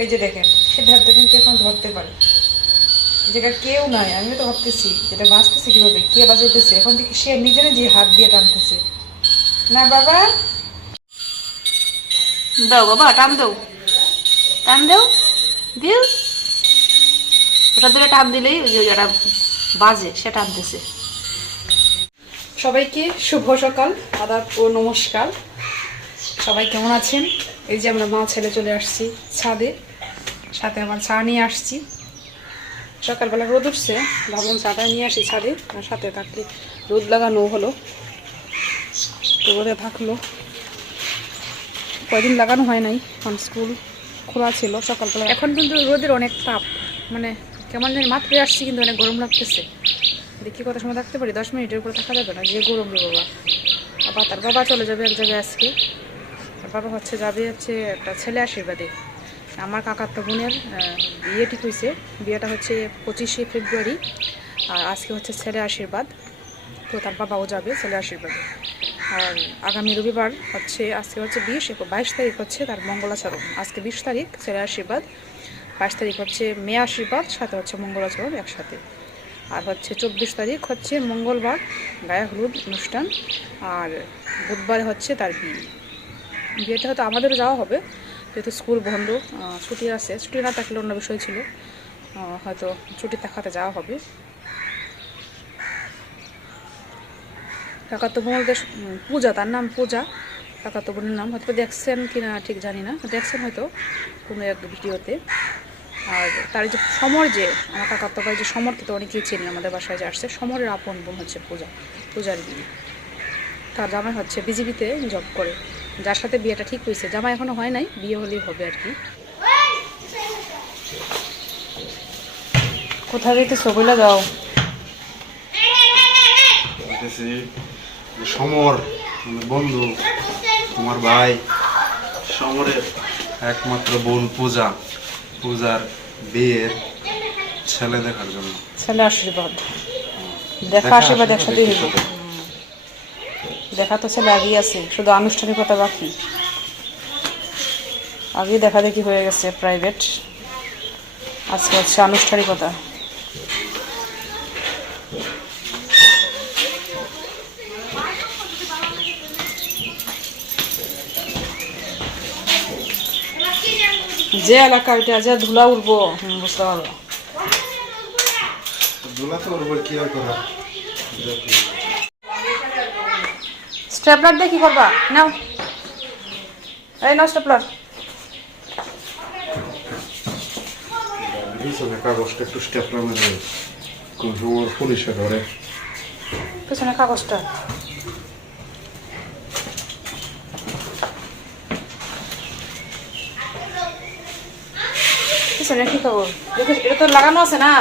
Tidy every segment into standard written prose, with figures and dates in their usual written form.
এই যে দেখেন সিদ্ধার্থ কিন্তু এখন ধরতে পারে, যেটা কেউ নাই। আমি তো ভাবতেছি যেটা বাঁচতেছে কিভাবে, কে বাঁচাইতেছে, এখন থেকে সে নিজে নিজে হাত দিয়ে টানতেছে। না বাবা, দাও বাবা, টান দাও, টান দাও, দিও। ওটা ধরে টান দিলেই ওই যে যেটা বাজে সে টানতেছে। সবাইকে শুভ সকাল, আদাব ও নমস্কার। সবাই কেমন আছেন? এই যে আমরা মা ছেলে চলে আসছি ছাদে, সাথে আমার চা নিয়ে আসছি। সকালবেলা রোদ উঠছে, ভাবলাম চাটা নিয়ে আসি ছাদে, আর সাথে থাকলে রোদ লাগানো হলো, তো রোদে থাকলো। কয়দিন লাগানো হয় নাই, কারণ স্কুল খোলা ছিল সকালবেলা। এখন কিন্তু রোদের অনেক তাপ, মানে কেমন জানি মাত্রই আসছি, কিন্তু অনেক গরম লাগতেছে। দেখি কত সময় থাকতে পারি, 10 মিনিটের উপরে থাকা যাবে না, যে গরম রে বাবা। আবার তার বাবা চলে যাবে এক জায়গায় আজকে। তার বাবা যাবে একটা ছেলে আশীর্বাদে। আমার কাকার তো বোনের বিয়ে ঠিক হয়েছে, বিয়েটা হচ্ছে 25শে ফেব্রুয়ারি, আর আজকে হচ্ছে ছেলে আশীর্বাদ। তো তার বাবাও যাবে ছেলে আশীর্বাদে। আর আগামী রবিবার আজকে হচ্ছে 22 তারিখ হচ্ছে তার মঙ্গলাচরণ। আজকে 20 তারিখ ছেলে আশীর্বাদ, 22 তারিখ হচ্ছে মেয়ে আশীর্বাদ, সাথে হচ্ছে মঙ্গলাচরণ একসাথে। আর 24 তারিখ হচ্ছে মঙ্গলবার গায়ে হলুদ অনুষ্ঠান, আর বুধবার হচ্ছে তার বিয়েটা হয়তো আমাদেরও যাওয়া হবে, যেহেতু স্কুল বন্ধ, ছুটি আছে। ছুটি না থাকলে অন্য বিষয় ছিল, হয়তো ছুটি থাকাতে যাওয়া হবে। কাকাতো বোনদের পূজা, তার নাম পূজা, কাকাতো বোনের নাম। হয়তো দেখছেন কি না ঠিক জানি না, দেখছেন হয়তো কোনো এক ভিডিওতে। আর তার যে সমর, যে আমার কাকাতো ভাই যে সমরকে তো অনেকেই চেনে, আমাদের বাসায় যে আসছে, সমরের আপন বোন হচ্ছে পূজার বিয়ে। তার জামাই হচ্ছে বিজিবিতে জব করে, যার সাথে বিয়েটা ঠিক হয়েছে। জামাই এখনো হয় নাই, বিয়ে হলেই হবে আর কি। কোথায় যেতেছো বলে দাও। সমর বন্ধু, তোমার ভাই সমরের একমাত্র বোন পূজার বিয়ের ছেলে দেখার জন্য। ছেলে আশীর্বাদ, দেখা আশীর্বাদ একসাথে হইব। দেখা তো ছেলে আগেই আছে, শুধু আনুষ্ঠানিকতা বাকি। আগে দেখা দেখি হয়ে গেছে প্রাইভেট, আজকে হচ্ছে আনুষ্ঠানিকতা। যে এলাকা ওইটা যে ধুলা উঠবো, বুঝতে পারবো। স্টেপলার দিয়ে কি করবা? নাও, এই নাও স্টেপলার। কাগজটা একটু স্টেপলার মেরে কোন সময় পুলিশে ধরে। পেছনে কাগজটা পিছনে কি খবর? দেখো এটা তো লাগানো আছে না,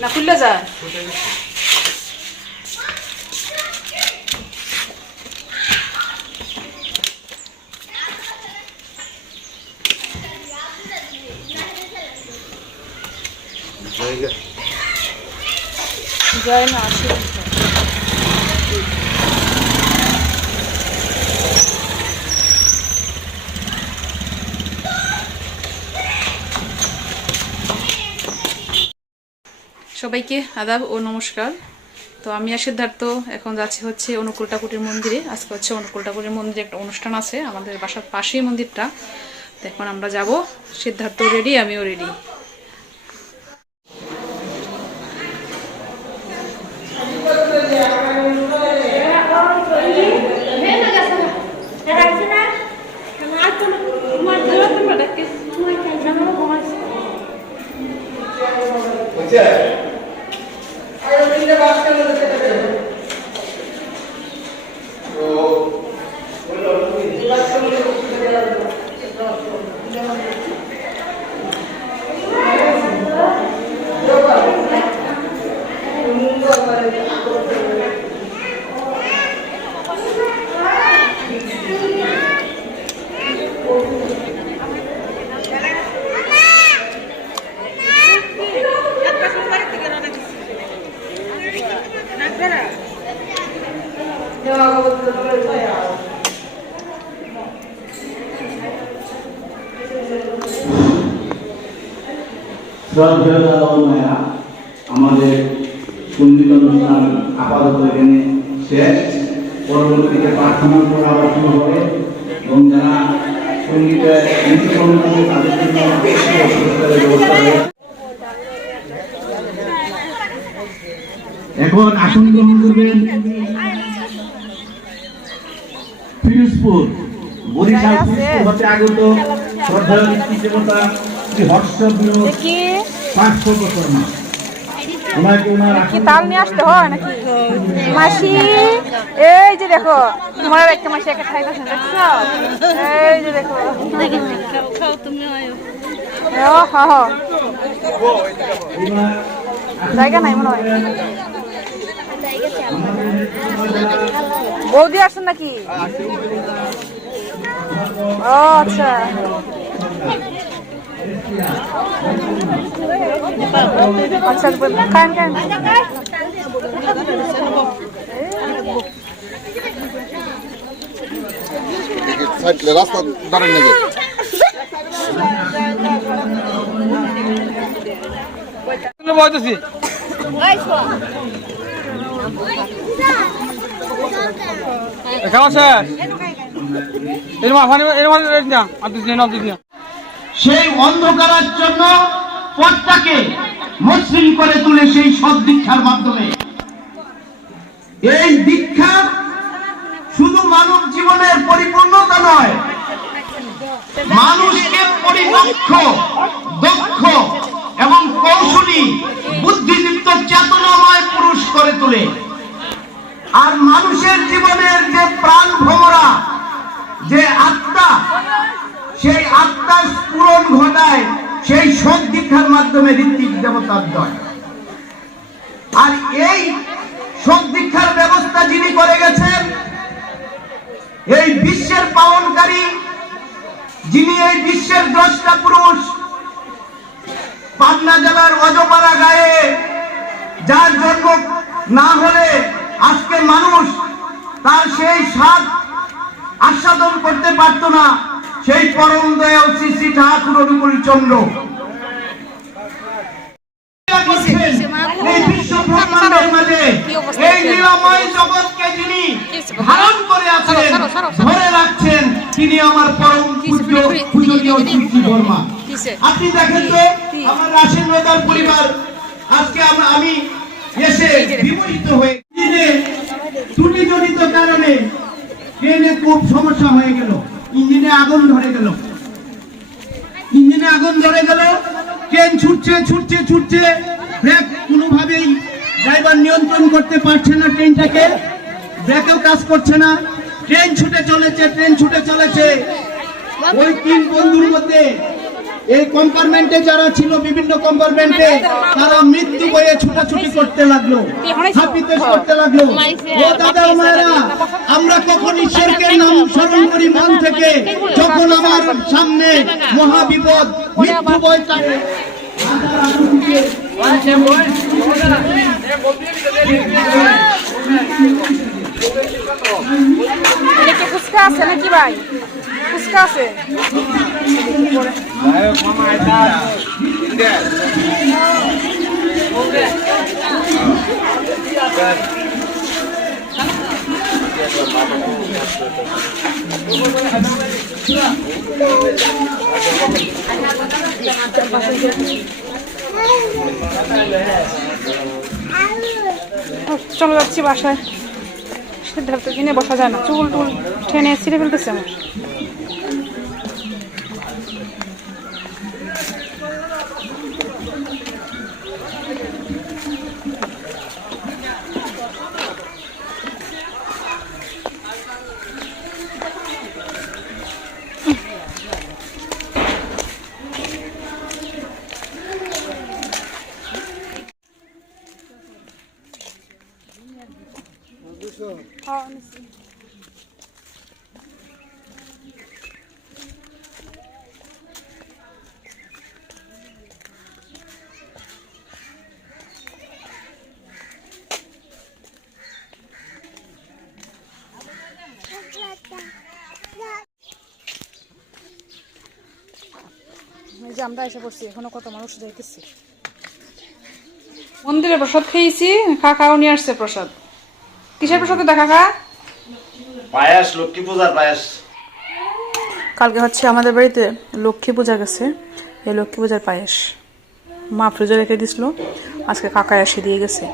না খুললে যায়। যায় না, আসি সবাইকে আদাব ও নমস্কার। তো আমি আর সিদ্ধার্থ এখন যাচ্ছি হচ্ছে অনুকূলটাকুটির মন্দিরে। আজকে হচ্ছে অনুকূলটাকুটির মন্দিরে একটা অনুষ্ঠান আছে, আমাদের বাসার পাশেই মন্দিরটা। তো এখন আমরা যাব, সিদ্ধার্থ রেডি, আমিও রেডি। শ্রদ্ধেয় দাদা ও মায়েরা, আমাদের সঙ্গীত অনুষ্ঠান আপাতত এখানে শেষ। পরবর্তীতে প্রার্থনা করা আবার শুরু হবে এবং যারা সঙ্গীতে অংশগ্রহণ করবে তাদের জন্য পুরস্কারের ব্যবস্থা হবে। এখন আসন গ্রহণ করবেন পিরোজপুর বরিশাল পিরোজপুর হতে আগত শ্রদ্ধেয় ব্যক্তি দেবতা শ্রী হর্ষ বিনোদ পাঁচশত শর্মা। ওনাকে ওনার কি তাল নিয়ে আসতে হয় নাকি? মাসি এই যে দেখো, তোমার একটা মাসি একটা খাইতেছে, দেখছো? এই যে দেখো, ও হ হ, জায়গা নাই মনে হয়। বৌদি আসছেন নাকি? ও আচ্ছা, আচ্ছা খান খান। রাস্তা দাঁড়ান নাকি সেই অন্ধকারাচ্ছন্ন পথটাকে মসৃণ করে তুলে সেই সৎ দীক্ষার মাধ্যমে। এই দীক্ষা শুধু মানব জীবনের পরিপূর্ণতা নয়, মানুষকে পরিপক্ষ, দক্ষ এবং কৌশলী, বুদ্ধিদীপ্ত, চেতনাময় পুরুষ করে তোলে। আর মানুষের জীবনের যে প্রাণ ভ্রমরা, যে আত্মা, সেই আত্মার স্ফুরণ ঘটায় সেই সৎ দীক্ষার মাধ্যমে ঋত্বিক দেবতার দয়। আর এই সৎ দীক্ষার ব্যবস্থা যিনি করে গেছেন, এই বিশ্বের পালনকারী, যিনি এই বিশ্বের দ্রষ্টা পুরুষ, পাবনা জেলার অজপাড়া গায়ে, যার জন্ম না হলে আজকে মানুষ তার সেই স্বাদ আস্বাদন করতে পারত না, সেই পরম দয়াল শ্রী শ্রী ঠাকুর অনুকূলচন্দ্র এই বিশ্ব ব্রহ্মাণ্ডের মাঝে এই লীলাময় জগৎকে যিনি ধারণ করে আছেন, ধরে রাখছেন, তিনি আমার পরম পূজনীয় শ্রী বর্মা। আপনি দেখেন তো আমার রাশেন রোদার পরিবার, আজকে আমি এসে বিমোহিত হয়ে ত্রুটিজনিত কারণে ট্রেনে খুব সমস্যা হয়ে গেল, ইঞ্জিনে আগুন ধরে গেল, ট্রেন ছুটছে, ব্রেক কোনোভাবেই ড্রাইভার নিয়ন্ত্রণ করতে পারছে না, ট্রেনটাকে ব্রেকও কাজ করছে না, ট্রেন ছুটে চলেছে। ওই তিন বন্ধুর মধ্যে এই কম্পার্টমেন্টে যারা ছিল, বিভিন্ন কম্পার্টমেন্টে, তারা মৃত্যু বয়ে ছুটাছুটি করতে লাগলো, হাপিতে করতে লাগলো। ও দাদা মায়েরা, আমরা কখন ঈশ্বরকে নাম স্মরণ করি মন থেকে, যখন আমার সামনে মহাবিপদ, মৃত্যু বয় থাকে। ফুচকা আছে নাকি ভাই? ফুচকা আছে? চলে যাচ্ছি বাসায়, সিদ্ধার্থ কিনে বসা যায় না, চুল টুল টেনে ছিঁড়ে ফেলতেছে আমার। এই যে আমরা এসে পড়ছি, এখনো কত মানুষ যাইতেছি। মন্দিরে প্রসাদ খেয়েছি, কাকাও নিয়ে আসছে প্রসাদ। কিসের প্রসাদ এটা কাকা? পায়াস, লক্ষ্মী পূজার পায়াস। কালকে হচ্ছে আমাদের বাড়িতে লক্ষ্মী পূজা গেছে, এই লক্ষ্মী পূজার পায়েস মা ফ্রিজে রেখে দিছিল, আজকে কাকা এসে দিয়ে গেছে।